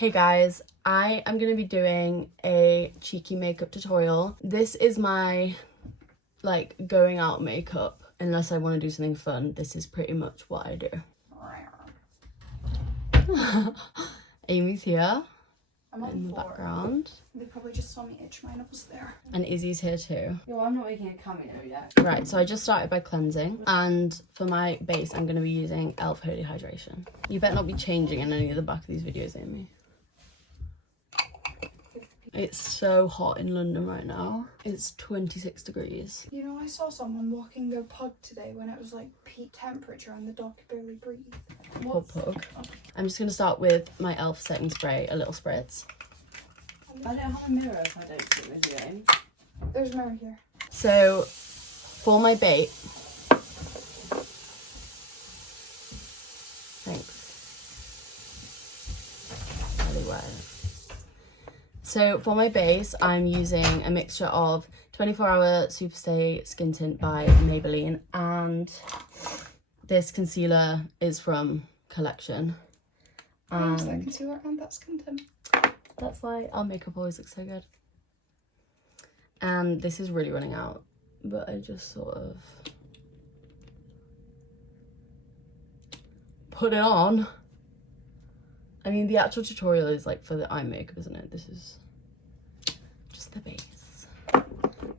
Hey guys, I am going to be doing a cheeky makeup tutorial. This is my like going out makeup. Unless I want to do something fun, this is pretty much what I do. Amy's here in the background. They probably just saw me itch my nose there. And Izzy's here too. Yo, I'm not making a cameo yet. Right, so I just started by cleansing. And for my base, I'm going to be using e.l.f. Holy Hydration. You better not be changing in any of the back of these videos, Amy. It's so hot in London right now. It's 26 degrees. You know, I saw someone walking their pug today when it was like peak temperature and the dog could barely breathe. Poor pug. I'm just going to start with my e.l.f. setting spray, a little spritz. I don't have a mirror if I don't sit with you, Amy. There's a mirror here. So, for my bait... Thanks. Really wet. So for my base, I'm using a mixture of 24-hour Superstay Skin Tint by Maybelline, and this concealer is from Collection. I use that concealer and that skin tint. That's why our makeup always looks so good. And this is really running out, but I just sort of put it on. I mean, the actual tutorial is like for the eye makeup, isn't it? This is just the base.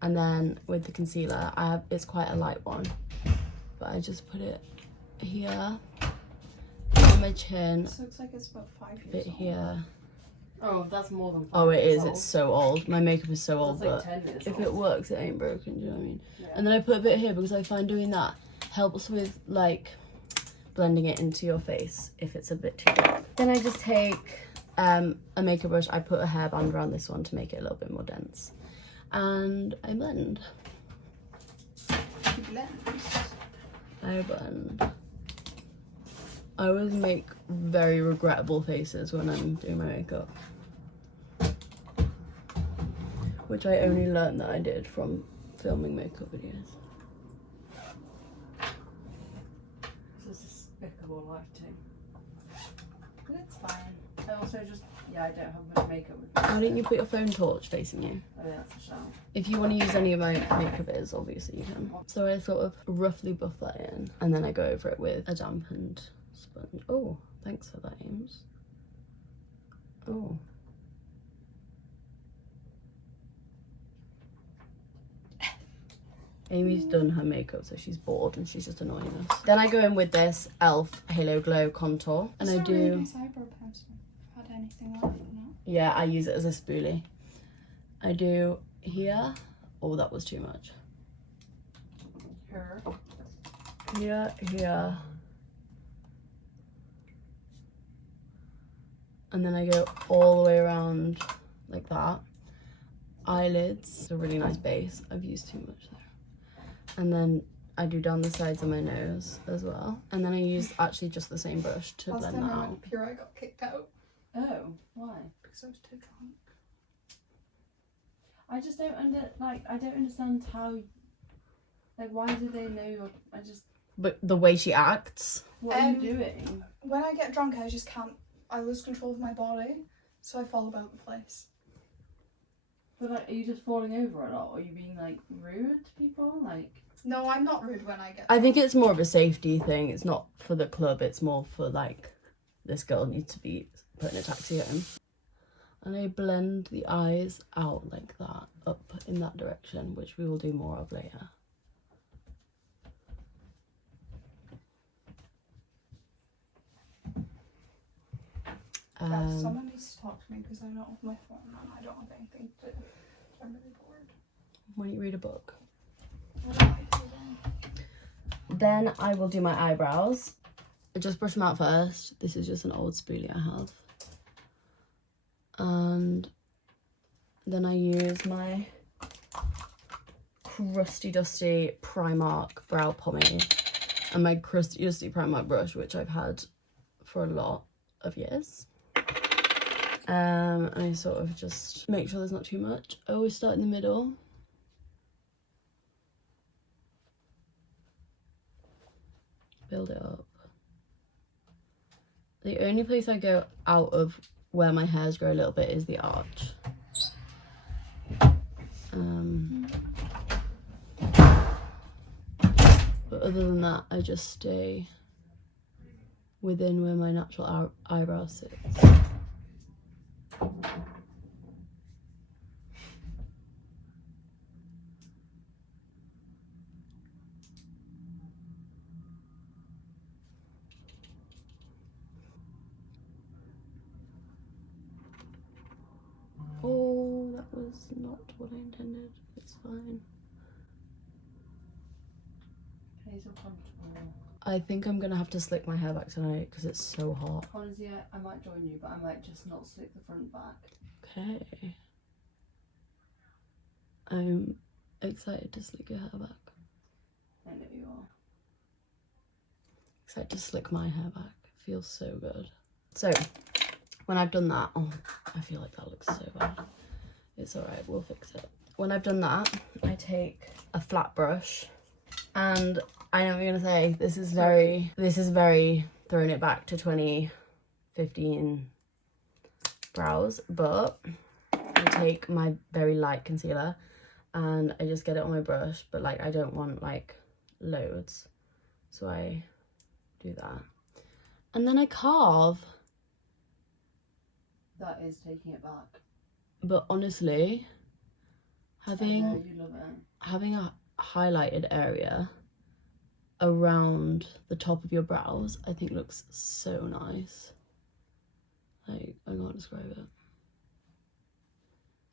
And then with the concealer, it's quite a light one, but I just put it here on my chin. This looks like it's about 5 years Bit old. here. Oh, that's more than 5 Oh, it years is. old. It's so old. My makeup is so old, That's but like 10 years if old. it works, it ain't broken. Do you know what I mean? Yeah. And then I put a bit here because I find doing that helps with like blending it into your face if it's a bit too dark. Then I just take a makeup brush. I put a hairband around this one to make it a little bit more dense, and I blend. I blend. I always make very regrettable faces when I'm doing my makeup, which I only learned that I did from filming makeup videos. This is despicable lighting. But it's fine. I also just, I don't have much makeup with me. Why didn't you put your phone torch facing you? Oh, yeah, that's a shout. If you want to use any of my makeup is, obviously you can. So I sort of roughly buff that in, and then I go over it with a dampened sponge. Oh, thanks for that, Ames. Oh. Amy's done her makeup, so she's bored and she's just annoying us. Then I go in with this e.l.f. Halo Glow contour, and I do. Really nice eyebrow pencil. Had anything left or not? Yeah, I use it as a spoolie. I do here. Oh, that was too much. Her. Here, here. And then I go all the way around like that. Eyelids, it's a really nice base. I've used too much there. And then I do down the sides of my nose as well. And then I use actually just the same brush to Last blend time that I out. went pure, I got kicked out Oh, why? because I was too drunk. I just don't I don't understand how, why do they know But the way she acts. what are you doing? When I get drunk, I just can't. I lose control of my body, so I fall about the place. But are you just falling over a lot? Are you being rude to people? No, I'm not rude when I get. I think it's more of a safety thing. It's not for the club. It's more for this girl needs to be put in a taxi home. And I blend the eyes out like that, up in that direction, which we will do more of later. Someone needs to talk to me because I'm not with my phone and I don't have anything to do. I'm really bored. Why don't you read a book? What do I do then? Then I will do my eyebrows. I just brush them out first. This is just an old spoolie I have. And then I use my crusty dusty Primark brow pomade and my crusty dusty Primark brush, which I've had for a lot of years. And I sort of just make sure there's not too much. I always start in the middle. Build it up. The only place I go out of where my hairs grow a little bit is the arch. But other than that, I just stay within where my natural eyebrow sits. Oh, that was not what I intended. It's fine. It's uncomfortable. I think I'm gonna have to slick my hair back tonight because it's so hot. Honestly, I might join you, but I might just not slick the front back. Okay. I'm excited to slick your hair back. I know you are. Excited to slick my hair back. It feels so good. So, when I've done that, oh, I feel like that looks so bad. It's alright, we'll fix it. When I've done that, I take a flat brush, and I know what you're gonna say, this is very throwing it back to 2015 brows, but I take my very light concealer and I just get it on my brush, but like I don't want like loads, so I do that. And then I carve. That is taking it back. But honestly, I know, having you love it. having a highlighted area around the top of your brows, I think looks so nice. Like, I can't describe it.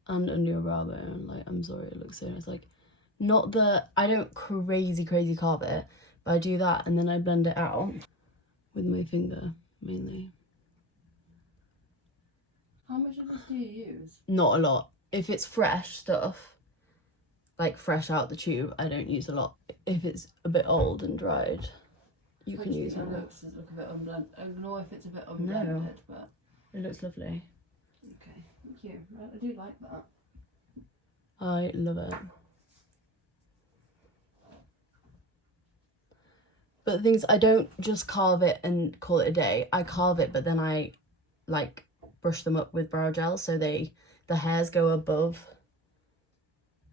And under your brow bone, like, I'm sorry, it looks so nice. Like, not that I don't crazy carve it, but I do that and then I blend it out with my finger mainly. How much of this do you use? Not a lot. If it's fresh stuff, like fresh out the tube, I don't use a lot. If it's a bit old and dried, you can use it. more. Looks a bit unblended. I don't know if it's a bit unblended, but It looks lovely. okay, thank you. I do like that. I love it. But the thing is, I don't just carve it and call it a day. I carve it, but then I like brush them up with brow gel so the hairs go above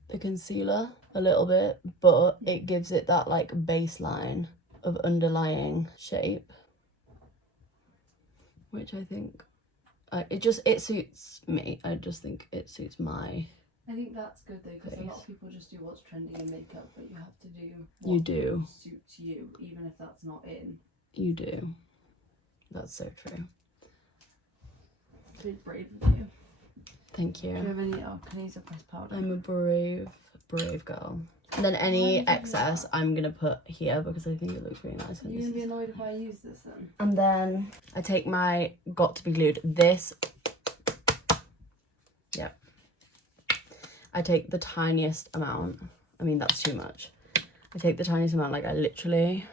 the concealer a little bit, but it gives it that like baseline of underlying shape, which I think it suits me. I just think it suits my I think that's good though, because a lot face. of people just do what's trendy in makeup, but you have to do You do. suits you, even if that's not in. You do. That's so true. Very brave of you. Thank you. Do you have any? Oh, can I use a pressed powder? I'm a brave girl. And then Why any would you do excess that? I'm gonna put here because I think it looks really nice. Are you gonna be annoyed if I use this then? And then I take my Got to Be Glued. This, yep. I take the tiniest amount. I mean, that's too much. I take the tiniest amount, like I literally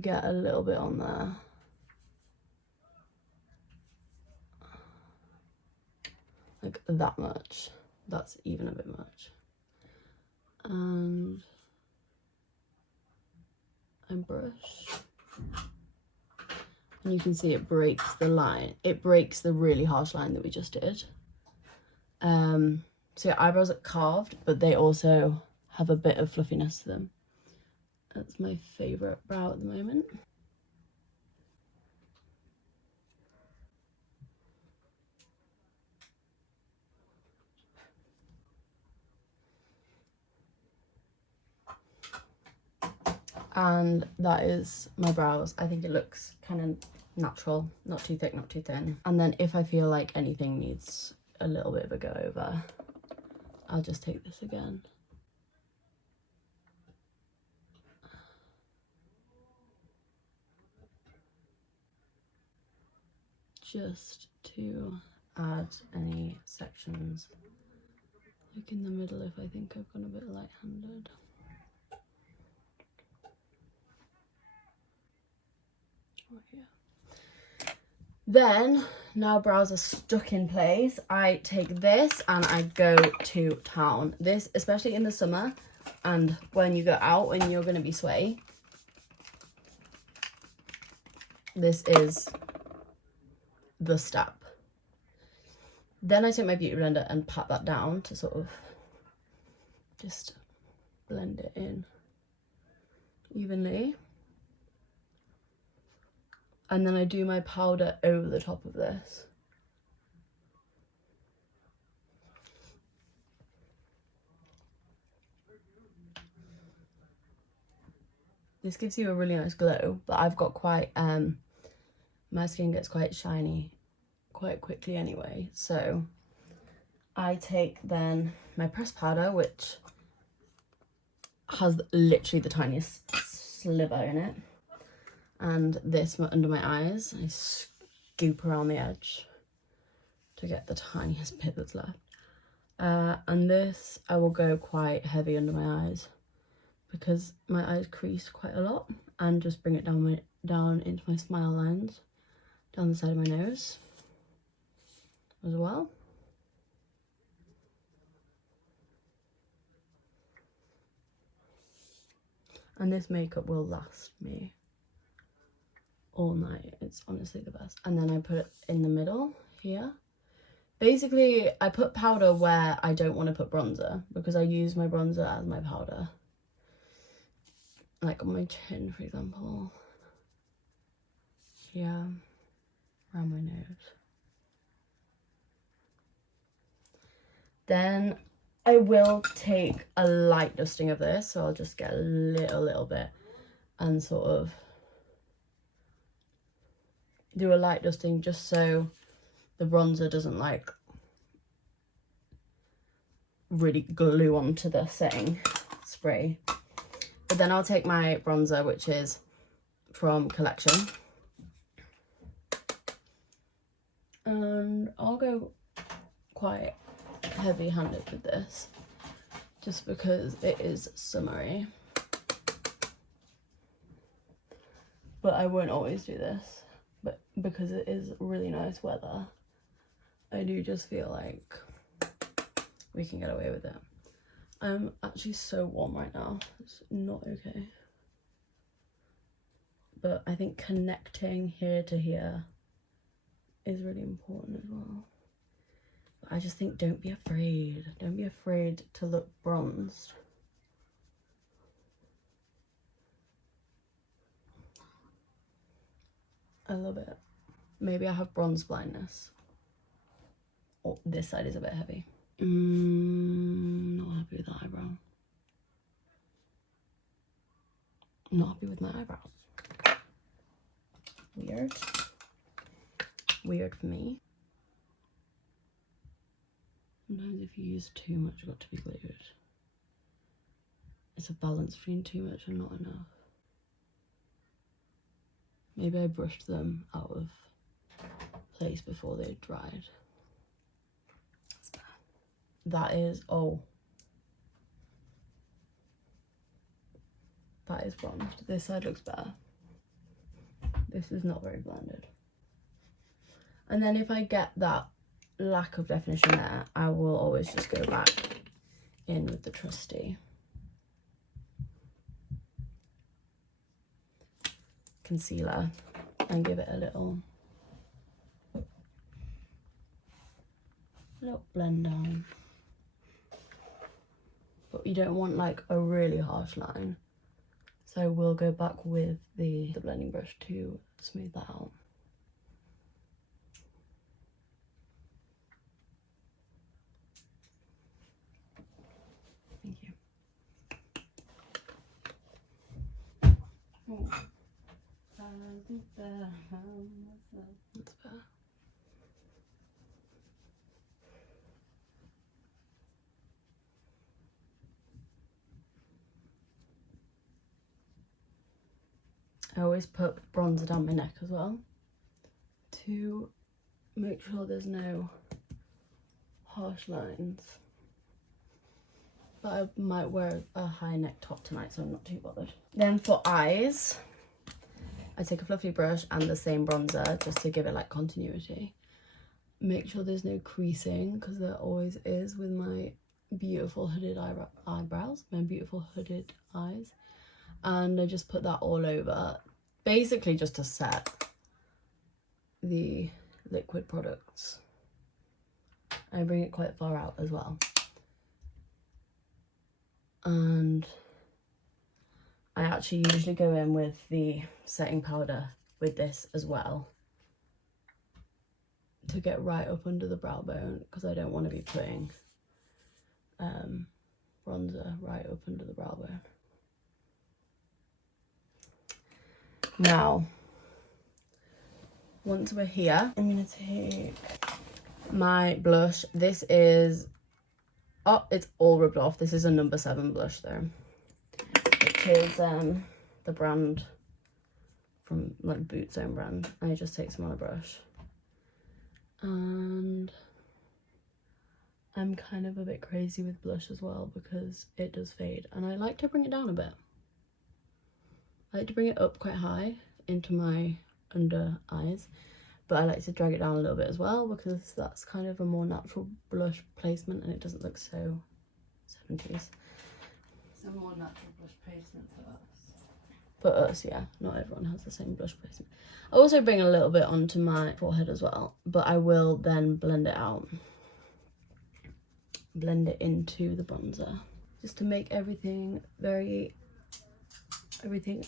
get a little bit on there. Like that much. That's even a bit much. And I brush. And you can see it breaks the line. It breaks the really harsh line that we just did. So your eyebrows are carved, but they also have a bit of fluffiness to them. That's my favourite brow at the moment. And that is my brows. I think it looks kind of natural, not too thick, not too thin. And then if I feel like anything needs a little bit of a go over, I'll just take this again. Just to add any sections, like in the middle if I think I've gone a bit light-handed. Right here. Then, now brows are stuck in place, I take this and I go to town. This, especially in the summer and when you go out and you're going to be sweaty, this is the step. Then I take my beauty blender and pat that down to sort of just blend it in evenly. And then I do my powder over the top of this. This gives you a really nice glow, but I've got quite, my skin gets quite shiny quite quickly anyway. So I take then my pressed powder, which has literally the tiniest sliver in it. And this under my eyes. I scoop around the edge to get the tiniest bit that's left. And this I will go quite heavy under my eyes because my eyes crease quite a lot, and just bring it down into my smile lines, down the side of my nose as well. And this makeup will last me all night. It's honestly the best. And then I put it in the middle here. Basically, I put powder where I don't want to put bronzer, because I use my bronzer as my powder. Like on my chin, for example. Yeah, around my nose. Then I will take a light dusting of this, so I'll just get a little bit and sort of do a light dusting just so the bronzer doesn't like really glue onto the setting spray. But then I'll take my bronzer, which is from Collection, and I'll go quite heavy handed with this just because it is summery, but I won't always do this. But because it is really nice weather, I do just feel like we can get away with it. I'm actually so warm right now. It's not okay. But I think connecting here to here is really important as well. But I just think don't be afraid. Don't be afraid to look bronzed. I love it. Maybe I have bronze blindness. Oh, this side is a bit heavy. Not happy with the eyebrow. Not happy with my eyebrows. Weird. Weird for me. Sometimes if you use too much, you've got to be glued. It's a balance between too much and not enough. Maybe I brushed them out of place before they dried. That is, oh. That is bronzed. This side looks better. This is not very blended. And then if I get that lack of definition there, I will always just go back in with the trusty concealer and give it a little blend down. But you don't want like a really harsh line, so we'll go back with the blending brush to smooth that out. Thank you. Oh. That's better. I always put bronzer down my neck as well to make sure there's no harsh lines. But I might wear a high neck top tonight, so I'm not too bothered. Then for eyes, I take a fluffy brush and the same bronzer just to give it like continuity. Make sure there's no creasing, because there always is with my beautiful hooded eyebrows, my beautiful hooded eyes. And I just put that all over, basically just to set the liquid products. I bring it quite far out as well. And I actually usually go in with the setting powder with this as well to get right up under the brow bone, because I don't want to be putting bronzer right up under the brow bone. Now, once we're here, I'm going to take my blush. This is, oh, it's all rubbed off. This is a number 7 blush though. Which is the brand from like Boots own brand. I just take some on a brush. And I'm kind of a bit crazy with blush as well because it does fade. And I like to bring it down a bit. I like to bring it up quite high into my under eyes, but I like to drag it down a little bit as well because that's kind of a more natural blush placement and it doesn't look so 70s. It's a more natural blush placement for us. For us, yeah. Not everyone has the same blush placement. I also bring a little bit onto my forehead as well, but I will then blend it out. Blend it into the bronzer. Just to make everything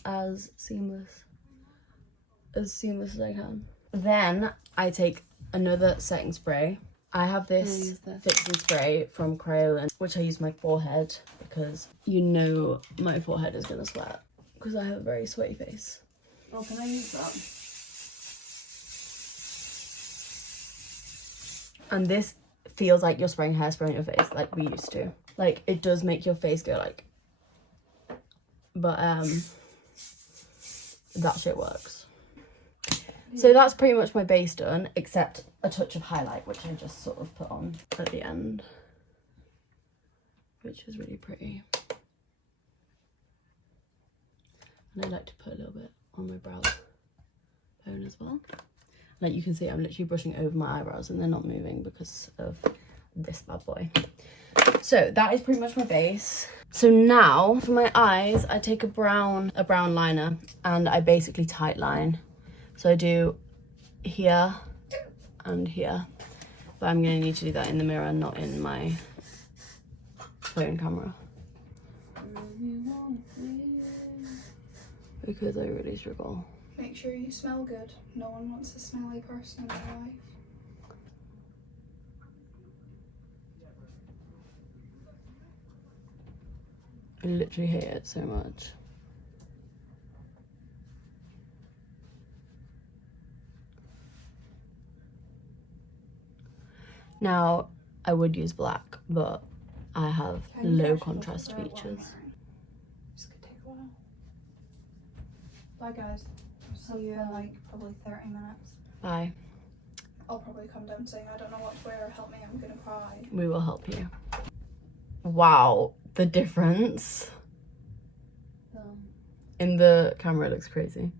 as seamless as I can. Then I take another setting spray. I have this fixing spray from Crayola, which I use my forehead because you know my forehead is gonna sweat because I have a very sweaty face. Oh, can I use that? And this feels like you're spraying hairspray on your face like we used to. Like, it does make your face go like, but that shit works. So that's pretty much my base done, except a touch of highlight, which I just sort of put on at the end, which is really pretty. And I like to put a little bit on my brow bone as well. Like you can see, I'm literally brushing over my eyebrows and they're not moving because of this bad boy. So that is pretty much my base. So now for my eyes, I take a brown liner and I basically tight line. So I do here and here, but I'm going to need to do that in the mirror, not in my phone camera, because I really struggle. Make sure you smell good. No one wants a smelly person in their life. I literally hate it so much. Now, I would use black, but I have low contrast features. This could take a while. Bye guys. I'll see you in like probably 30 minutes. Bye. I'll probably come down saying I don't know what to wear, help me, I'm gonna cry. We will help you. Wow, the difference in the camera looks crazy.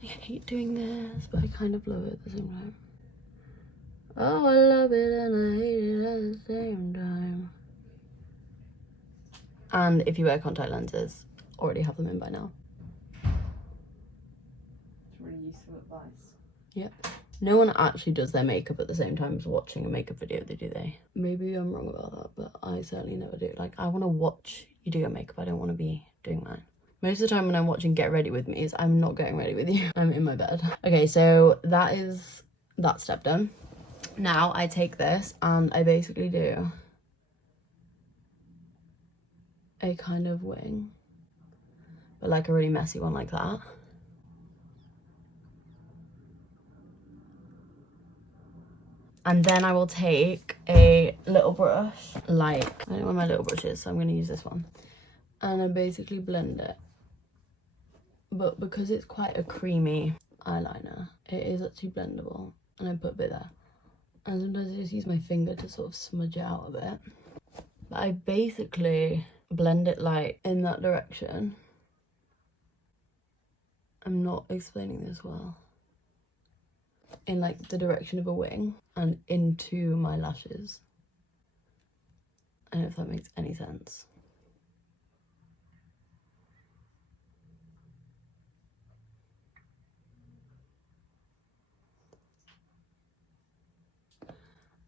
I hate doing this, but I kind of love it at the same time. Oh, I love it and I hate it at the same time. And if you wear contact lenses, already have them in by now. It's really useful advice. Yep. No one actually does their makeup at the same time as watching a makeup video, do they? Maybe I'm wrong about that, but I certainly never do. Like, I want to watch you do your makeup. I don't want to be doing mine. Most of the time when I'm watching Get Ready With Me is I'm not getting ready with you. I'm in my bed. Okay, so that is that step done. Now I take this and I basically do a kind of wing, but like a really messy one like that. And then I will take a little brush, like, I don't know where my little brush is, so I'm going to use this one. And I basically blend it. But because it's quite a creamy eyeliner, it is actually blendable. And I put a bit there. And sometimes I just use my finger to sort of smudge it out a bit. But I basically blend it like in that direction. I'm not explaining this well. In like the direction of a wing and into my lashes. I don't know if that makes any sense.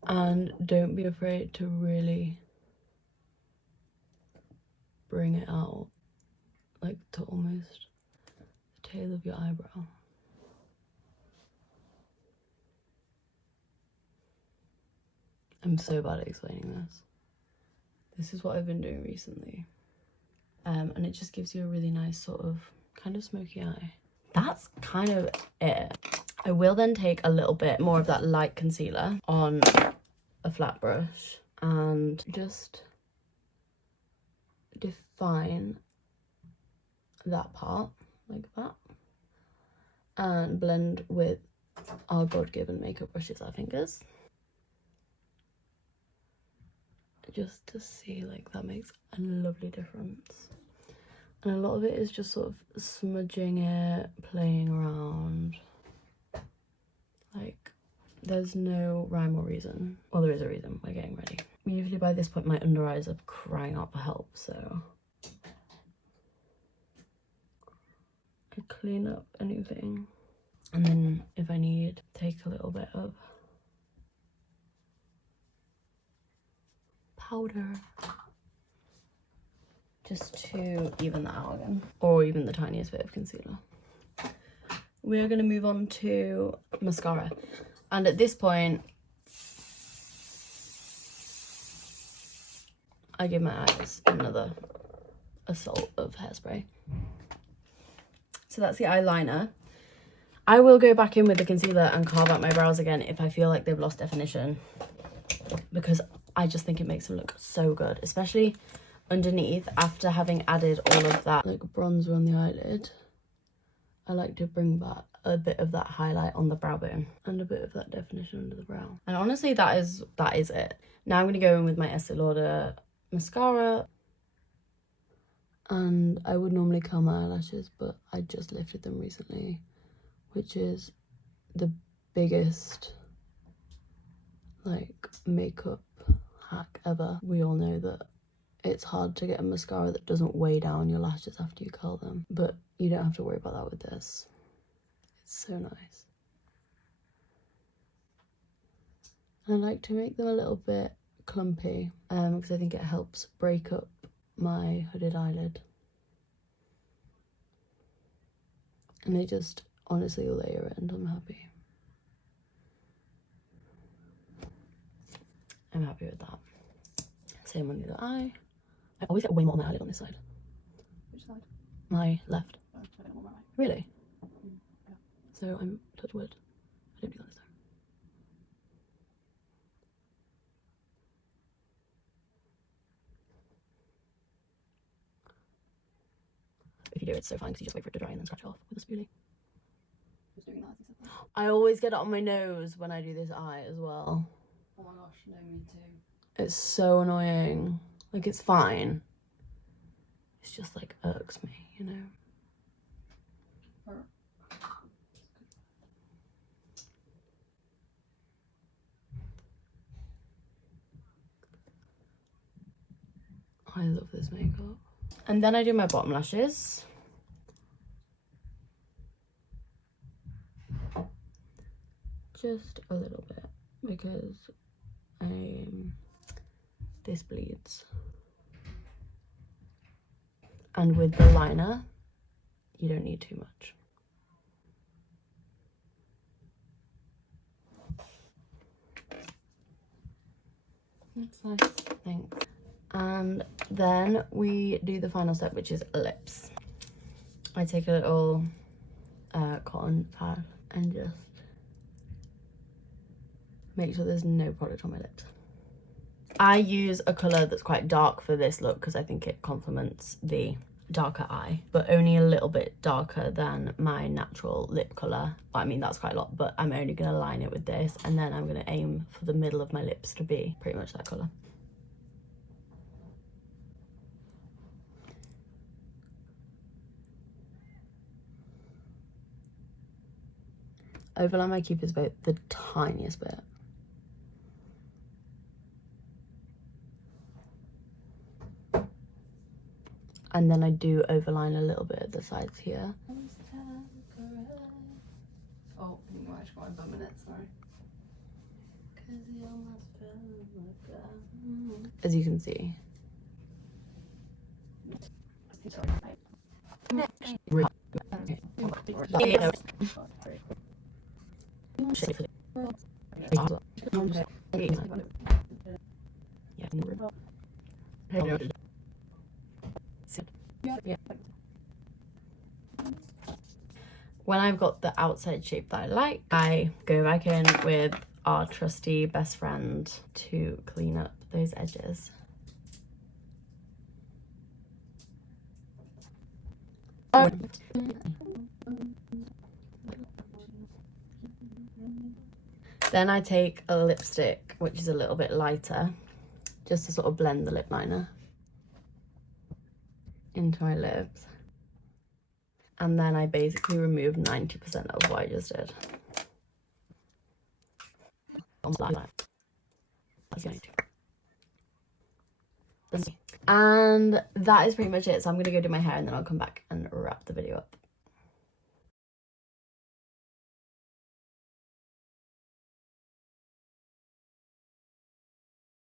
And don't be afraid to really bring it out, like to almost the tail of your eyebrow. I'm so bad at explaining this. This is what I've been doing recently. And it just gives you a really nice sort of kind of smoky eye. That's kind of it. I will then take a little bit more of that light concealer on a flat brush and just define that part like that and blend with our God-given makeup brushes, our fingers, just to see like that makes a lovely difference. And a lot of it is just sort of smudging it, playing around. Like, there's no rhyme or reason. Well, there is a reason. We're getting ready. Usually by this point my under eyes are crying out for help, so I clean up anything. And then if I need, take a little bit of powder just to even that out again, or even the tiniest bit of concealer. We're going to move on to mascara, and at this point I give my eyes another assault of hairspray. So that's the eyeliner. I will go back in with the concealer and carve out my brows again if I feel like they've lost definition, because I just think it makes them look so good, especially underneath after having added all of that like bronzer on the eyelid. I like to bring back a bit of that highlight on the brow bone and a bit of that definition under the brow. And honestly, that is it. Now I'm going to go in with my Estee Lauder mascara. And I would normally curl my eyelashes, but I just lifted them recently, which is the biggest like makeup hack ever. We all know that it's hard to get a mascara that doesn't weigh down your lashes after you curl them, but you don't have to worry about that with this. It's so nice. I like to make them a little bit clumpy because I think it helps break up my hooded eyelid. And they just honestly layer it, and I'm happy. I'm happy with that. Same on the other eye. I always get way more on my eyelid on this side. Which side? My left. Oh, I don't want my eye. Really? Yeah. So I'm touch wood. I don't do that this time. If you do, it's so fine because you just wait for it to dry and then scratch it off with a spoolie. Who's doing that? I always get it on my nose when I do this eye as well. Oh my gosh, no, me too. It's so annoying. Like, it's fine. It's just like irks me, you know? I love this makeup. And then I do my bottom lashes. Just a little bit because this bleeds. And with the liner, you don't need too much. That's nice, thanks. And then we do the final step, which is lips. I take a little cotton pad and just make sure there's no product on my lips. I use a colour that's quite dark for this look because I think it complements the darker eye, but only a little bit darker than my natural lip colour. I mean, that's quite a lot, but I'm only going to line it with this, and then I'm going to aim for the middle of my lips to be pretty much that colour. Overline my cupid's bow the tiniest bit. And then I do overline a little bit at the sides here. Oh, you might have got my bum in it, sorry. As you can see. When I've got the outside shape that I like, I go back in with our trusty best friend to clean up those edges. Then I take a lipstick, which is a little bit lighter, just to sort of blend the lip liner into my lips. And then I basically remove 90% of what I just did. And that is pretty much it. So I'm gonna go do my hair and then I'll come back and wrap the video up.